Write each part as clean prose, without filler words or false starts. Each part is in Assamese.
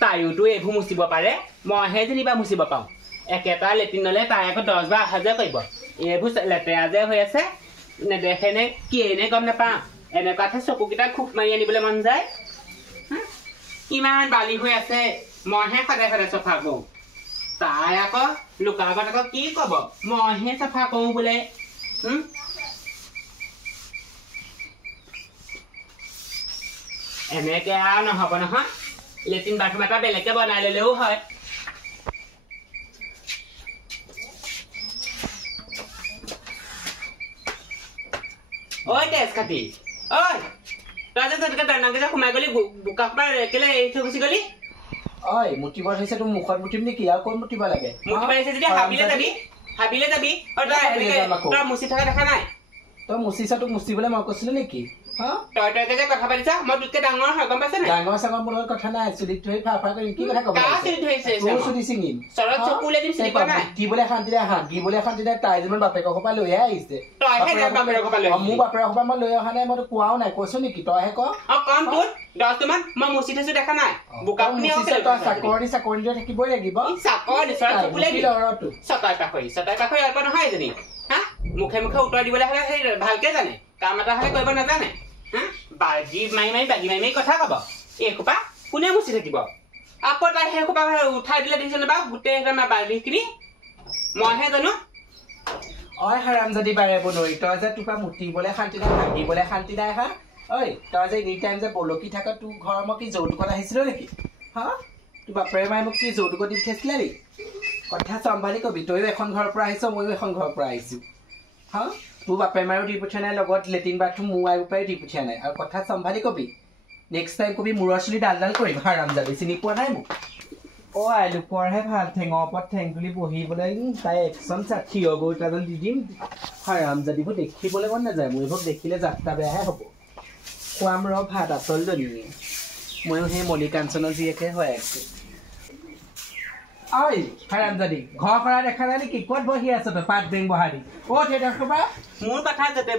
তাইওতো এইবোৰ মুচিব পাৰে মইহে যেনিবা মুচিব পাওঁ একেটা লেট্ৰিন ল'লে তাই আকৌ 10 বাৰ অহা যোৱা কৰিব এইবোৰ লেতেৰা যে হৈ আছে নেদেখেনে কি এনে গম নাপাওঁ এনেকুৱাতে চকুকেইটা খুব মাৰি আনিবলৈ মন যায় কিমান বালি হৈ আছে মইহে সদায় সদায় চফা কৰোঁ তাই আকৌ লোকৰ আগত আকৌ কি ক'ব মইহে চফা কৰোঁ বোলে এনেকৈ আৰু নহ'ব নহয় লেট্ৰিন বাথৰুম এটা বেলেগকৈ বনাই ল'লেও হয় ঐ তেজ খাতি ঐ তই যে তেনেকৈ দানাকে যে সোমাই গ'লি বোকা সোপা কেলে এৰি থৈ গুচি গ'লি ঐ মুতিব ধৰিছে তোৰ মুখত মুতিম নেকি আৰু ক'ত মুতিব লাগে মুতিব আহিছে যদি হাবিলে যাবি তই মুচি থকা দেখা নাই তই মুচিছ তোক মুচিবলৈ মই কৈছিলো নেকি তই যে কথা পাতিছা মই তোতকে ডাঙৰ হয় গম পাইছে নাই ডাঙৰ চাঙৰ মোৰ কথা নাই চুলিত ধৰি ফা কৰিম কি কথা ক'ব চুলি ছিঙিম চৰত চকু উলিয়াই দিম চিনি পোৱা নাই দিবলৈ শান্তি নাই দিবলৈ শান্তি নাই তাই যিমান বাপেকৰ পৰা লৈহে আহিছে মোৰ বাপেকৰ পৰা মই লৈ অহা নাই মইতো কোৱাও নাই কৈছো নেকি তইহে কম তোৰ 10 মান মই মুচি থৈছো দেখা নাই চাকৰি থাকিবই লাগিব চতাই পাখৰি অল্প নহয় এজনী মুখে মুখে উত্তৰ দিবলৈ হ'লে সেই ভালকে জানে কাম এটা হ'লে কৰিব নাজানে বাগি মাৰি কথা ক'ব এই সোপা কোনে মুচি থাকিব আকৌ তাই সেই সোপা উঠাই দিলে দেখিছেনে বাৰু গোটেই বাগিখিনি মইহে জানো হাৰামজাদি বাৰে বনৰি তই যে তোৰ পৰা মুতিবলৈ শান্তি নাই ভাগিবলৈ শান্তি নাই হা ঐ তই যে এনি টাইম যে বলকি থাক তোৰ ঘৰৰ মই কি যৌতুকত আহিছিলো নেকি তোৰ বাপেৰে মায়ে মোক কি যৌতুকত দি পঠিয়াইছিলে নেকি কথা চম্ভালি কবি তইও এখন ঘৰৰ পৰা আহিছ ময়ো এখন ঘৰৰ পৰা আহিছো তোৰ বাপেৰ মায়েও দি পঠিয়া নাই লগত লেট্ৰিন বাথৰুম মোৰ আইৰ পৰাই দি পঠিয়া নাই আৰু কথা চম্ভালি কবি নেক্সট টাইম কবি মূৰৰ চুলি ডাল কৰিম হাৰামজাদি চিনি পোৱা নাই মোক আই লোকৰহে ভাল ঠেঙৰ ওপৰত ঠেং তুলি বহিবলৈ তাই একচন থিয় গৈ তাজন দি দিম হাৰামজাদিবোৰ দেখিবলৈ মন নাযায় মোৰ এইবোৰ দেখিলে যাত্ৰা বেয়াহে হ'ব খুৱাম ৰ ভাত আচল জনীয়ে ময়ো সেই মণিকাঞ্চনৰ জীয়েকে হৈ আছো ঐ হাৰামজাদি ঘৰ কৰা দেখা নাই নেকি ক'ত বহি আছ তই পাত বেং বহাদি মোৰ কথা যাতে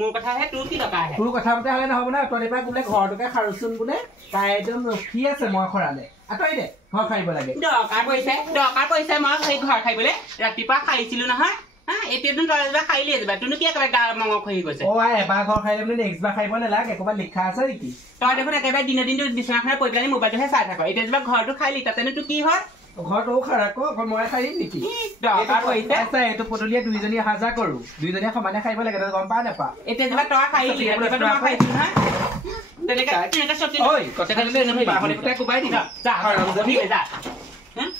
মোৰ কথাহে তোৰ কি টকা আহে তোৰ কথা মতে হ'লে নহ'ব না তই পৰা বোলে ঘৰটোকে সাৰোচোন বোলে তাই একদম ৰখি আছে মই খৰালে আঁতৰি দে ঘৰ সাৰিব লাগে দৰকাৰ পৰিছে মই সেই ঘৰ সাৰিবলৈ ৰাতিপুৱা সাৰিছিলো নহয় এতিয়াতো তই এবাৰ সাৰিলিয়ে যাবা তোনো কি একেবাৰে গা মঙহ খহি গৈছে এবাৰ ঘৰ সাৰিলে বোলে নেক্সট বাৰ সাৰিব নালাগে ক'ৰবাত লিখা আছে নেকি তই দেখোন একেবাৰে দিনৰ দিনটো বিচনাখনে পৰি পেলাই মোবাইলটোহে চাই থাক এতিয়া যেনিবা ঘৰটো সাৰিলি তাতেনো তোৰ কি হয় ঘৰটো খাৰা আকৌ মই সাৰিম নেকি এইটো পদূলিয়ে দুইজনী অহা যোৱা কৰো দুইজনীয়ে সমানে সাৰিব লাগে তই গম পা নাপা এতিয়া যেনিবা তই সাৰিলি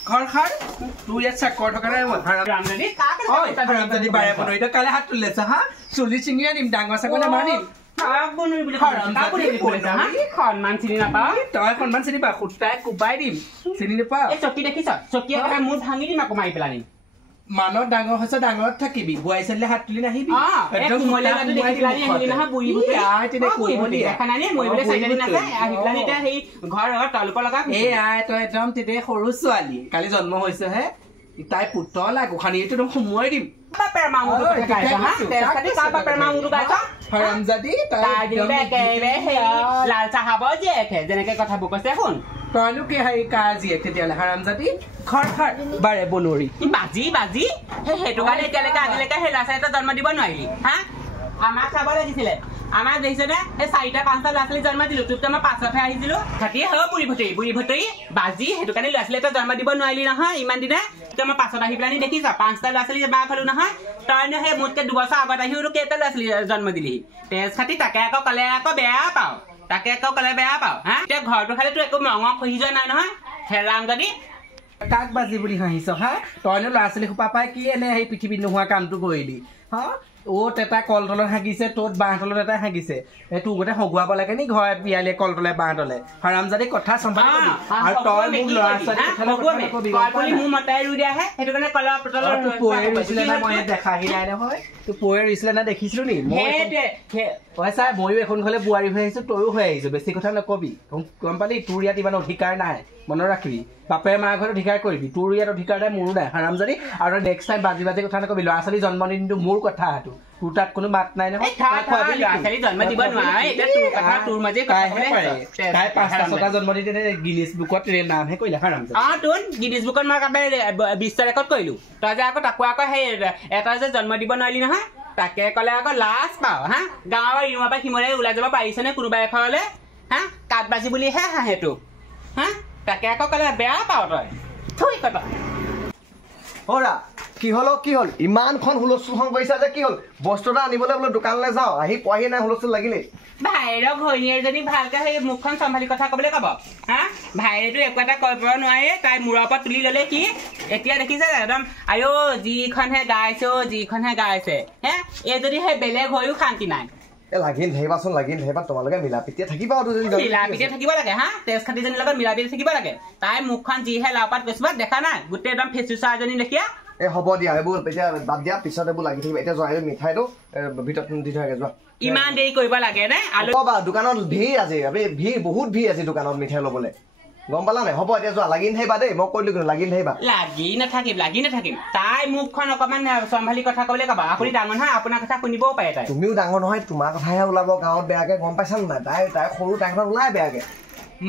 ঘৰ খাৰ তোৰ ইয়াত চাকৰ থকা নাই কালে হাত তুলি লৈছ হা চুলি চিঙি আনিম ডাঙৰ চাকৰ নামাৰিম সন্মান চিনি নাপাওঁ তই সন্মান চিনি পা সুতাই কোবাই দিম চিনি নাপাওঁ চকী দেখিছ চকী মোৰ ভাঙি দিম আকৌ মাৰি পেলাই মানত ডাঙৰ হৈছে ডাঙৰত থাকিবি বোৱাই চালিলে হাত তুলি নাহিবি তই একদম তেতিয়া সৰু ছোৱালী কালি জন্ম হৈছেহে তাই পুত্ৰ লাগো খানি এইটো একদম সোমোৱাই দিম লাল চাহাব জীয়েকে যেনেকে কথাবোৰ কৈছে শুন তইনো কি হেৰি কাৰ জীয়েক তেতিয়াহ'লে হাৰামজাদি খৰ খাৰ বাৰে বনৰি বাজি সেইটো কাৰণে এতিয়ালৈকে আজিলৈকে সেই ল'ৰা ছোৱালী এটা জন্ম দিব নোৱাৰিলি আমাক চাব লাগিছিলে আমাক দেখিছে নে এই 4-5টা ল'ৰা ছোৱালী জন্ম দিলো তোকতো মই 5তহে আহিছিলো খাটিয়ে হ'ব বুঢ়ী ভটৰি বাজি সেইটো কাৰণে ল'ৰা ছোৱালী এটা জন্ম দিব নোৱাৰিলি নহয় ইমান দিনে তই মই 5ত আহি পেলাই দেখিছ 5টা ল'ৰা ছোৱালী বাহ খালো নহয় তইনো সেই মোতকে 2 বছৰ আগত আহিও কেইটা ল'ৰা ছোৱালী জন্ম দিলি তেজ খাতি তাকে আকৌ ক'লে আকৌ বেয়া পাওঁ এতিয়া ঘৰটো খালে তোৰ একো মঙহ খহি যোৱা নাই নহয় হেৰামজাদি কাক বাজি বুলি হাঁহিছ তইনো ল'ৰা ছোৱালী সোপা পাই কি এনে সেই পৃথিৱীত নোহোৱা কামটো কৰিলি এটা কলতলত হাগিছে তোত বাঁহ তলত এটা হাগিছে তোৰ গোটেই হগুৱাব লাগে নি ঘৰ বিয়ালিয়ে কলতলে বাঁহ তলে হাৰামজাদি কথা চম্ভালি আৰু তই মোক ল'ৰা ছোৱালী দেখাহি নাই নহয় তোৰ পৰে ৰুইছিলে না দেখিছিলো নি চাই ময়ো এখন ঘৰলে বোৱাৰী হৈ আহিছো তয়ো হৈ আহিছো বেছি কথা নকবি গম পালি তোৰ ইয়াত ইমান অধিকাৰ নাই মনত ৰাখিবি বাপেৰে মাৰ ঘৰত অধিকাৰ কৰিবি তোৰ ইয়াত অধিকাৰ নাই মোৰো নাই হাৰামজাদি আৰু নেক্সট টাইম বাজি কথা নকবি ল'ৰা ছোৱালী জন্মদিনটো মোৰ কথা সেইটো তোৰ তাত কোনো মাত নাই নহয় ল'ৰা-ছোৱালী জন্ম দিব নোৱাৰে এতিয়া তোৰ কথা তোৰ মাজে তাই 5টা জন্ম দি গিনিছ বুকত নামহে কৰিলে তোৰ গিনিছ বুকত মই বিশ্ব ৰেকৰ্ড কৰিলো তই যে আকৌ তাকো আকৌ সেই এটা যে জন্ম দিব নোৱাৰিলি নহয় তাকে ক'লে আকৌ লাজ পাওঁ হা গাঁৱৰ ইৰুমাৰ পৰা সিমৰে ওলাই যাব পাৰিছেনে কোনোবা এখনলে হা কাঠ বাজি বুলিহে হাঁহে তোক হা তাকে আকৌ ক'লে বেয়া পাওঁ তই থৈ কথা অৰা কি হ'ল ইমানখন হুলস্থুল কৰিছা যে কি হ'ল বস্তু এটা আনিবলৈ বোলে দোকানলৈ যাওঁ আহি পোৱাহি নাই হুলস্থুল লাগিলে ভাইৰৰ ঘৈণীয়েৰজনী ভালকে সেই মুখখন চম্ভালি কথা ক'বলৈ ক'ব হা ভাইৰেতো একো এটা কৰিব নোৱাৰে তাই মূৰৰ ওপৰত তুলি ল'লে কি এতিয়া দেখিছে একদম আয়ো যিখনহে গাইছে হে এই যদি সেই বেলেগ হৈও শান্তি নাই লাগিন ধৰিবা তোমালোকে মিলাপ্ৰীতিয়ে থাকিবা মিলাপ্ৰীতিয়ে থাকিব লাগে হা তেজ খাতিজনীৰ লগত মিলাপ্ৰীতি থাকিব লাগে তাই মুখখন যিহে লাওপাত কৈছো দেখা নাই গোটেই একদম ফেচুচা এজনী লেখীয়া হ'ব দিয়া এইবোৰ এতিয়া বাদ দিয়া পিছত এইবোৰ লাগি থাকিব এতিয়া যোৱা মিঠাইটো ভিতৰত দি থাকে যোৱা ইমান দেৰি কৰিব লাগে নে দোকানত ভিৰ আজি বহুত ভিৰ আজি দোকানত মিঠাই ল'বলৈ গম পালা নাই হ'ব এতিয়া যোৱা লাগি নাথাকিবা দেই মই কৈলো কিন্তু লাগি নাথাকিবা লাগি নাথাকিম তাই মুখখন অকমান চম্ভালি কথা ক'বলৈ ক'বা আপুনি ডাঙৰ নহয় আপোনাৰ কথা শুনিবও পাৰে তাই তুমিও ডাঙৰ নহয় তোমাৰ কথাহে ওলাব গাঁৱত বেয়াকে গম পাইছা নাই তাই সৰু তাই কথা ওলাই বেয়াকে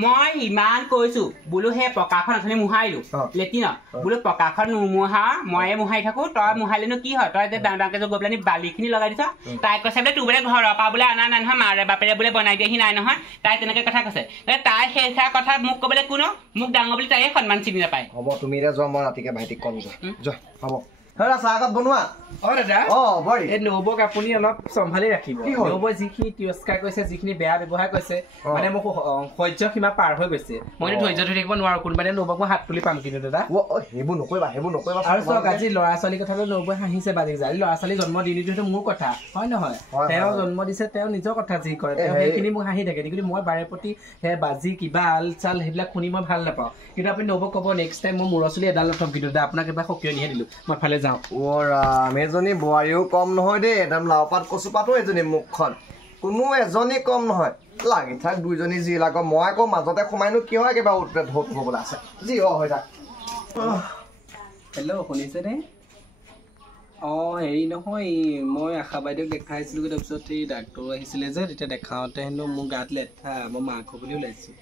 মই ইমান কৈছো বোলো সেই পকাখন অথনি মোহাৰিলো লেটিনত বোলো পকাখন নোমোহা ময়ে মোহাৰি থাকো তই মোহাৰিলেনো কি হয় তই যে ডাঙৰকে যে গৈ পেলাই বালিখিনি লগাই দিছ তাই কৈছে বোলে তোৰ বোলে ঘৰৰ পৰা বোলে অনা নাই নহয় মাৰে বাপেৰে বোলে বনাই দিয়াহি নাই নহয় তাই তেনেকে কথা কৈছে তাই সেই কথা মোক ক'বলৈ কোনো মোক ডাঙৰ বুলি তাইয়ে সন্মান চিনি নাপায় হ'ব তুমি এতিয়া যোৱা মই ৰাতিকে ভাইটিক কম যোৱা হ'ব চাহকাপ বনোৱা দাদা এই নবৌক আপুনি অলপ চম্ভালি ৰাখিব নবৌ যিখিনি তিৰস্কাৰ কৰিছে যিখিনি বেয়া ব্যৱহাৰ কৰিছে মানে মোক সহ্য সীমা পাৰ হৈ গৈছে মই ধৈৰ্য ধৰি থাকিব নোৱাৰো কোনোবাই নবৌক মই হাত তুলি পাম কিন্তু দাদা সেইবোৰ নকৰিবা আৰু চাওক আজি ল'ৰা ছোৱালীৰ কথাটো নবৌৱে হাঁহিছে বাজি যায় ল'ৰা ছোৱালী জন্ম দিনটো মোৰ কথা হয় নহয় তেওঁ জন্ম দিছে তেওঁ নিজৰ কথা যি কৰে তেওঁ সেইখিনি মোক হাঁহি থাকে কিন্তু মই বাৰে প্ৰতি সেই বাজি কিবা আল চাল সেইবিলাক শুনি মই ভাল নাপাওঁ কিন্তু আপুনি নবৌক ক'ব নেক্সট টাইম মই মূৰৰ চুলি এডাল নথম কিন্তু আপোনাক এবাৰ সকিয়নিহে দিলো মই ফালে এজনী বোৱাৰীও কম নহয় দেই একদম লাওপাত কচুপাতো এজনী মুখখন কোনো এজনী কম নহয় লাগি থাক দুইজনী যি লাগ মই আকৌ মাজতে সোমাইনো কি হয় কিবা ধোপ হবলৈ আছে যি হৈ থাক হেল্ল' শুনিছেনে হেৰি নহয় মই আশা বাইদেউক দেখাইছিলোঁ তাৰপিছত এই ডাক্তৰ আহিছিলে যে তেতিয়া দেখাওঁতে হেনো মোৰ গাত লেঠা মই মাংস বুলি ওলাইছোঁ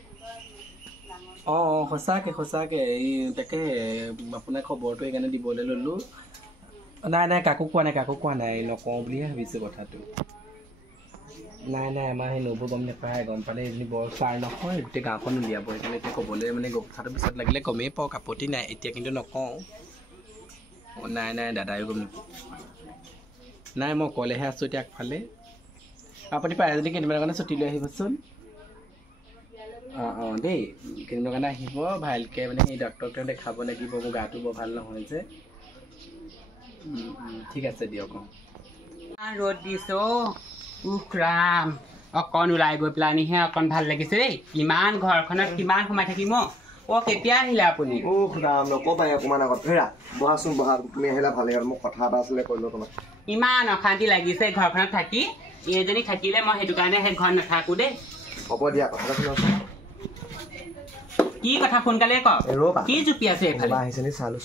সঁচাকৈ এই তাকে আপোনাৰ খবৰটো সেইকাৰণে দিবলৈ ল'লোঁ নাই কাকো কোৱা নাই নকওঁ বুলিহে ভাবিছোঁ কথাটো নাই আমাৰ সেই নবৌ গম নাপায় গম পালে এইজনী বৰ চাৰ নহয় গোটেই গাঁওখন উলিয়াব সেইকাৰণে এতিয়া ক'বলৈ মানে কথাটো পিছত লাগিলে গমেই পাওক আপত্তি নাই এতিয়া কিন্তু নকওঁ নাই দাদায়ো গম নাপাওঁ নাই মই অকলেহে আছোঁ এতিয়া আগফালে আপুনি পাৰে যদি কেইদিনমানৰ কাৰণে ছুটি লৈ আহিবচোন দেই কেইদিনৰ কাৰণে আহিব ভালকৈ মানে সেই ডক্টৰক তেওঁ দেখাব লাগিব মোৰ গাটো বৰ ভাল নহয় যে ঠিক আছে দিয়ক ৰ'দ দিছো ৰাম অকণ ওলাই গৈ পেলানিহে অকণ ভাল লাগিছে দেই ইমান ঘৰখনত কিমান সোমাই থাকিম কেতিয়া আহিলে আপুনি ৰাম নক'বা অকণমান আগত বহাচোন বহা তুমি আহিলা ভালে হ'ল মোক কথা এটা আছিলে কৰিলোঁ তোমাক ইমান অশান্তি লাগিছে ঘৰখনত থাকি এইজনী থাকিলে মই সেইটো কাৰণে সেই ঘৰত নাথাকো দেই হ'ব দিয়া কথাটা শুনাচোন কি কথা সোনকালে কওক কি জুপি আছে আহিছে নি চালো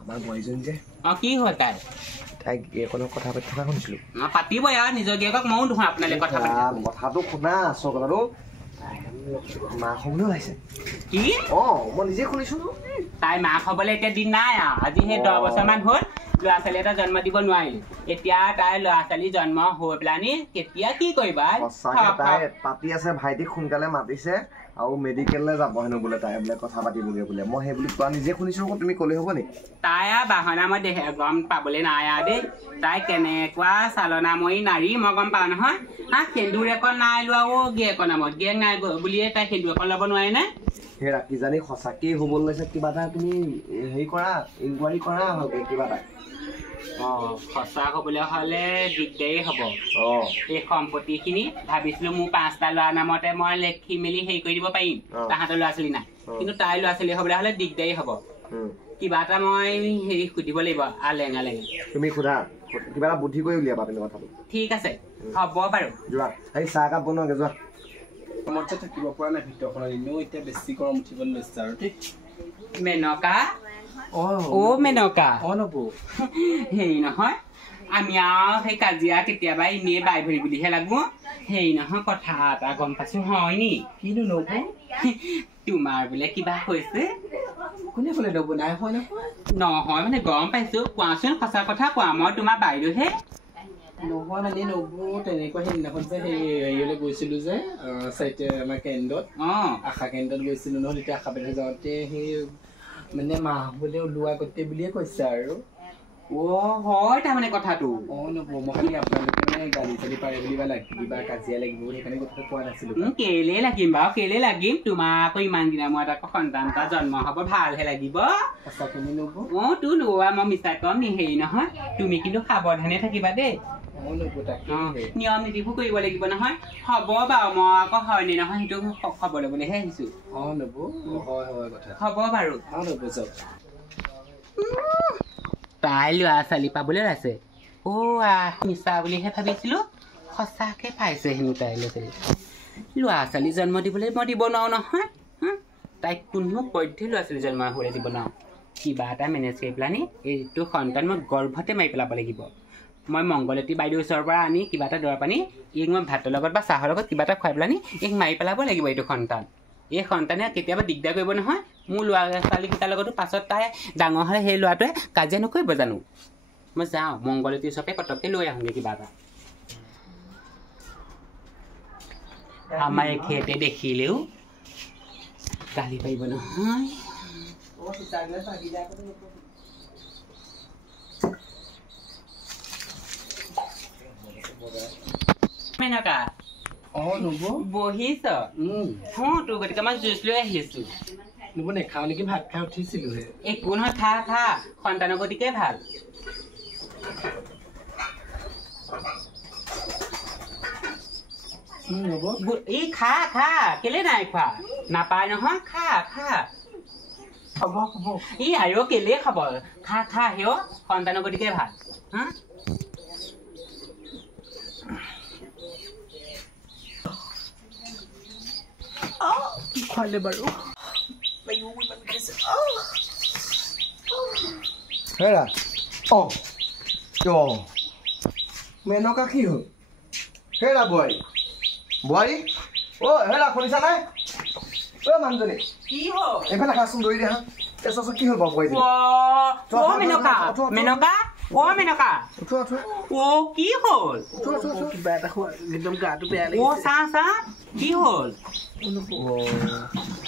আমাৰ বোৱাৰীজনী যে কি হ'ল তাই গিয়েকনৰ কথা পাতি থকা শুনিছিলোঁ পাতিবই আৰু নিজৰ গিয়েকক ময়ো দেখোন আপোনালৈ কথাটো শুনা আছোঁ কথাটো মাক হ'বলৈ ওলাইছে কি মই নিজে শুনিছোঁ তাই মাক হ'বলৈ এতিয়া দিন নাই আৰু আজি সেই 10 বছৰমান হ'ল ল'ৰা ছোৱালী এটা জন্ম দিব নোৱাৰিলে এতিয়া তাই ল'ৰা ছোৱালী জন্ম হৈ পেলানি কেতিয়া কি কৰিবা তাই পাতি আছে ভাইটিক সোনকালে মাতিছে আৰু মেডিকেললৈ যাব হেনো বোলে তাই বোলে কথা পাতিবগৈ বোলে মই সেই বুলি কোৱা নিজে শুনিছোঁ আকৌ তুমি ক'লে হ'ব নেকি তাই আৰু বাহনা মই গম পাবলৈ নাই আৰু দেই তাই কেনেকুৱা চালনাময়ী নাৰী মই গম পাওঁ নহয় সেন্দুৰ এখন নাই লোৱাও গিয়েকৰ নামত গিয়েক নাই বুলিয়ে তাই সেন্দুৰ এখন ল'ব নোৱাৰে নে সেই ৰাতিজানি সঁচাকেই হ'বলৈ লৈছে কিবা এটা তুমি হেৰি কৰা ইনকুৱাৰী কৰা কিবা এটা সঁচা হ'বলৈ হ'লে দিগদাৰী হ'ব এই সম্পত্তিখিনি ভাবিছিলোঁ মোৰ 5টা ল'ৰা নামতে মই লেখি মেলি হেৰি কৰি দিব পাৰিম তাহাঁতৰ ল'ৰা ছোৱালী নাই কিন্তু তাইৰ ল'ৰা ছোৱালী হ'বলৈ হ'লে দিগদাৰী হ'ব কিবা এটা মই হেৰি সুধিব লাগিব আলেঙা তুমি সোধা কিবা এটা বুদ্ধি কৰি উলিয়াবা তুমি কথাটো ঠিক আছে হ'ব বাৰু যোৱা এই চাহকাপ বনোৱাগে যোৱা মৰ্যা থাকিব পৰা নাই ভিতৰখনত এনেও এতিয়া বেছি গৰম উঠিবলৈ লৈছে আৰু দেই মেনকা মেনকা নবৌ হেৰি নহয় আমি আৰু সেই কাজিয়া কেতিয়াবা এনেই বাই ভৰি বুলিহে লাগো হেৰি নহয় কথা এটা গম পাইছো হয় নি কিনো নবৌ তোমাৰ বোলে কিবা হৈছে কোনে ক'লে নবৌ নাই হয় নহয় মানে গম পাইছো কোৱাচোন সঁচা কথা কোৱা মই তোমাৰ বাইদেউহে নহয় মানে নবৌ তেনেকুৱা সেইদিনাখন যে সেই হেৰিয়লৈ গৈছিলো যে আমাৰ কেন্দ্ৰত আশা কেন্দ্ৰত গৈছিলো নহয় তেতিয়া আশা পেলাই যাওঁতে সেই মানে মাহ বোলে ওলোৱা গতে বুলিয়ে কৈছে আৰু হয় তাৰমানে কথাটো নবৌ মই খালি আপোনালোকে মানে গালি চালি পাৰে বুলি বা কিবা কাজিয়া লাগিব সেইকাৰণে কথাটো কোৱা নাছিলো কেলে লাগিম বাৰু কেলে লাগিম তোমাৰ আকৌ ইমান দিনা মই আকৌ সন্তান এটা জন্ম হ'ব ভালহে লাগিব সঁচাখিনি নবৌ তোৰ লোৱা মই মিছা কম হেৰি নহয় তুমি কিন্তু সাৱধানে থাকিবা দেই নিয়ম নীতিবোৰ কৰিব লাগিব নহয় হ'ব বাৰু মই আকৌ হয়নে নহয় সেইটো খবৰ ল'বলৈহে আহিছো নবৌ হয় হয় কথা হ'ব বাৰু নবৌ যাওক তাই ল'ৰা ছোৱালী পাবলৈ আছে মিছা বুলিহে ভাবিছিলো সঁচাকে পাইছে হেনো তাই ল'ৰা ছোৱালী জন্ম দিবলৈ মই দিব নোৱাৰো নহয় তাইক কোনো পধ্যে ল'ৰা ছোৱালী জন্ম হ'বলৈ দিব নোৱাৰো কিবা এটা মেনেজ কৰি পেলানি এইটো সন্তান মই গৰ্ভতে মাৰি পেলাব লাগিব মই মংগলতী বাইদেউৰ ওচৰৰ পৰা আনি কিবা এটা দৰৱ পানী এইক মই ভাতৰ লগত বা চাহৰ লগত কিবা এটা খুৱাই পেলানি এইক মাৰি পেলাব লাগিব এইটো সন্তান এই সন্তানে কেতিয়াবা দিগদাৰ কৰিব নহয় মোৰ ল'ৰা ছোৱালীকেইটাৰ লগতো পাছত তাই ডাঙৰ হ'লে সেই ল'ৰাটোৱে কাজিয়া নকৰিব জানো মই যাওঁ মংগলতী ওচৰতে পটককৈ লৈ আহোঁগৈ কিবা এটা আমাৰ এখেতে দেখিলেও গালি পাৰিব নহয় মেনকা নবৌ বহিছ তোৰ গতিকে মই জুইচ লৈ আহি আছো নবৌ নেখাওঁ নেকি ভাত খাই উঠিছিলোহে একো নহয় খা সন্তানৰ গতিকে ভাল ই খা কেলে নাই খোৱা নাপায় নহয় খা হ'ব ই আৰু কেলে খাব খা হেও সন্তানৰ গতিকে ভাল খুৱালে বাৰু হেৰা মেনকা কি হ'ল হেৰা বোৱাৰী হেৰা শুনিছা নাই মানুহজনী কি হ'ল এইফালে খাচোন দৌৰি দিয়া চাচোন কি হ'ল বাৰু বোৱাৰী মেনকা মেনকা কি হ'ল কিবা এটা একদম গাটো বেয়া চা কি হ'ল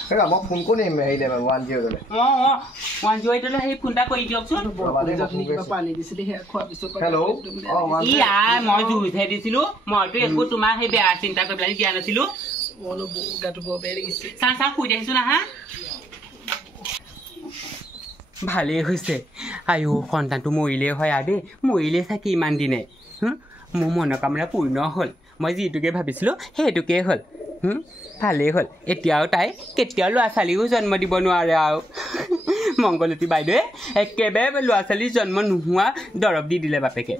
হেৰা মই ফোন কৰিম হেৰিলে 108লৈ 108লৈ সেই ফোন এটা কৰি দিয়কচোন পানী দিছিলি সেয়া খোৱাৰ পিছত মই জুইহে দিছিলো মইতো একো তোমাৰ সেই বেয়া চিন্তা কৰি পেলাই দিয়া নাছিলো গাটো বৰ বেয়া লাগিছে চা শুই দেখিছো না ভালেই হৈছে আইও সন্তানটো মৰিলেই হয় আৰু দেই মৰিলেই চাকি ইমান দিনে মোৰ মনৰ কামনা পূৰ্ণ হ'ল মই যিটোকে ভাবিছিলোঁ সেইটোকেই হ'ল ভালেই হ'ল এতিয়াও তাই কেতিয়াও ল'ৰা ছোৱালীও জন্ম দিব নোৱাৰে আৰু মংগলতী বাইদেৱে একেবাৰে ল'ৰা ছোৱালী জন্ম নোহোৱা দৰৱ দি দিলে বাপেকে